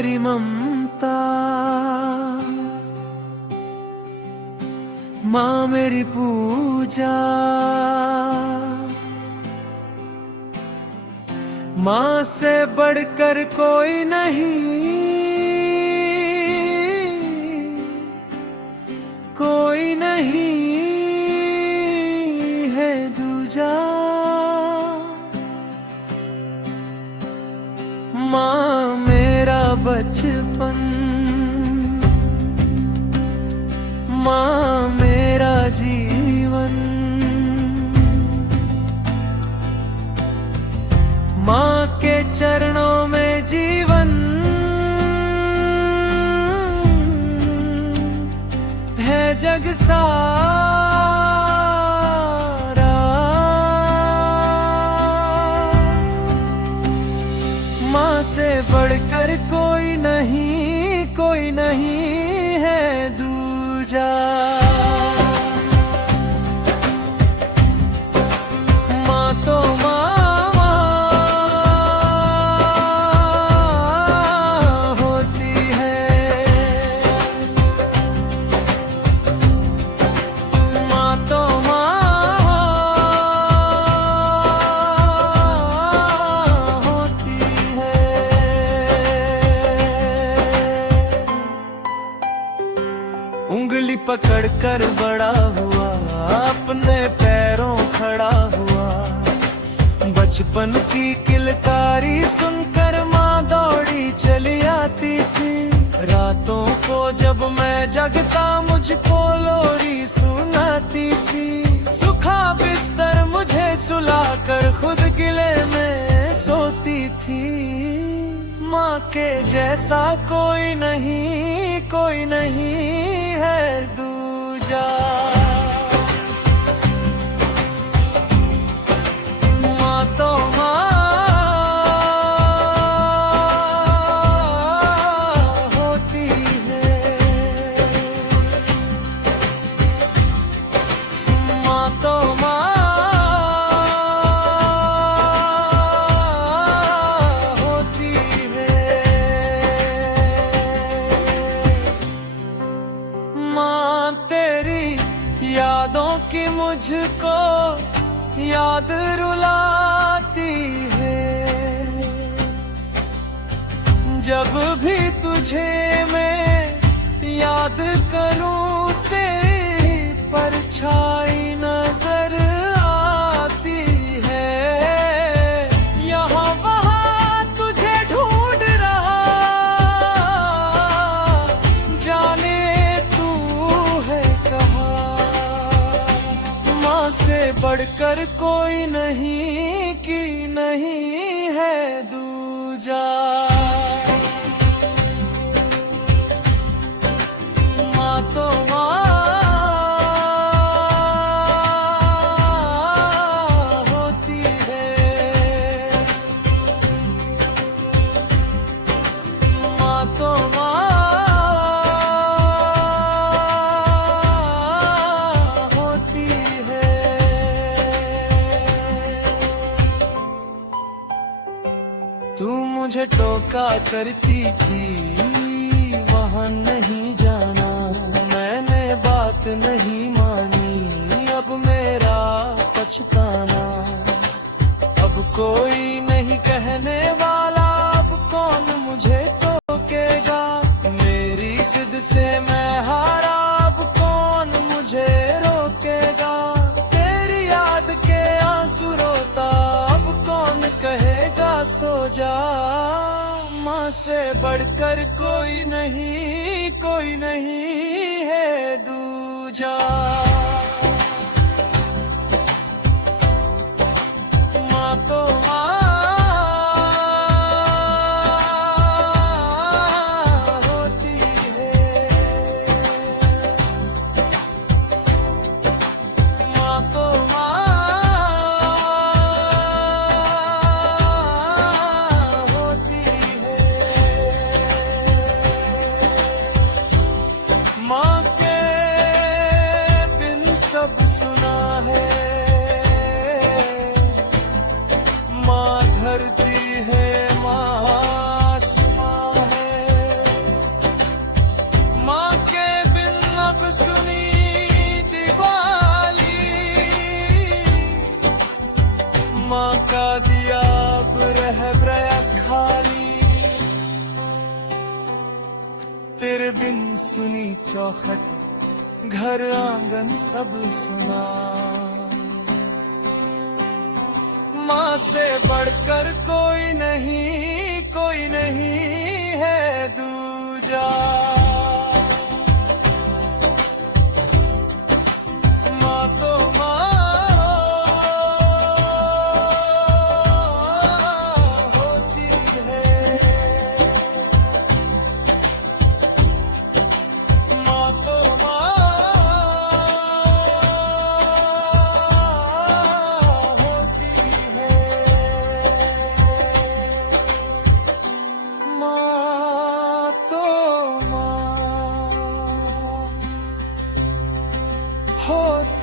मेरी ममता, माँ मेरी पूजा, माँ से बढ़कर कोई नहीं, कोई नहीं है दूजा। माँ मेरा बचपन, माँ मेरा जीवन, माँ के चरणों में जीवन है जग सारा। माँ से बढ़कर कोई नहीं, कोई नहीं है दूजा। माँ तो उंगली पकड़कर बड़ा हुआ, अपने पैरों खड़ा हुआ। बचपन की किलकारी सुनकर माँ दौड़ी चली आती थी। रातों को जब मैं जगता मुझको लोरी सुनाती थी। सुखा बिस्तर मुझे सुलाकर खुद गिले में सोती थी। माँ के जैसा कोई नहीं, कोई नहीं है दूजा। माँ तो माँ होती है, माँ तो माँ होती है। माँ तेरी यादों की मुझको याद रुलाती है। जब भी तुझे मैं याद करूं तेरी परछाई नजर आती है। यहाँ वहाँ तुझे ढूंढ रहा, जाने तू है कहाँ। माँ से बढ़कर कोई नहीं, कि नहीं है दूजा। माँ तो माँ होती है, माँ तो माँ होती है। तू मुझे टोका करती थी, वहाँ नहीं जाना। मैंने बात नहीं मानी, अब मेरा पछताना। अब कोई नहीं कहने वाला, अब कौन मुझे टोकेगा। मेरी जिद से मैं हारा, अब कौन मुझे रोकेगा। तेरी याद के आंसू रोता, अब कौन कहेगा सो जा। माँ से बढ़कर कोई नहीं, कोई नहीं है दूजा। माँ तो माँ होती है, माँ तो माँ होती है। माँ के सुनी चौखट घर आंगन सब सुना। माँ से बढ़कर कोई नहीं है दूजा। माँ तो माँ होती है, माँ तो माँ होती है, माँ तो माँ होती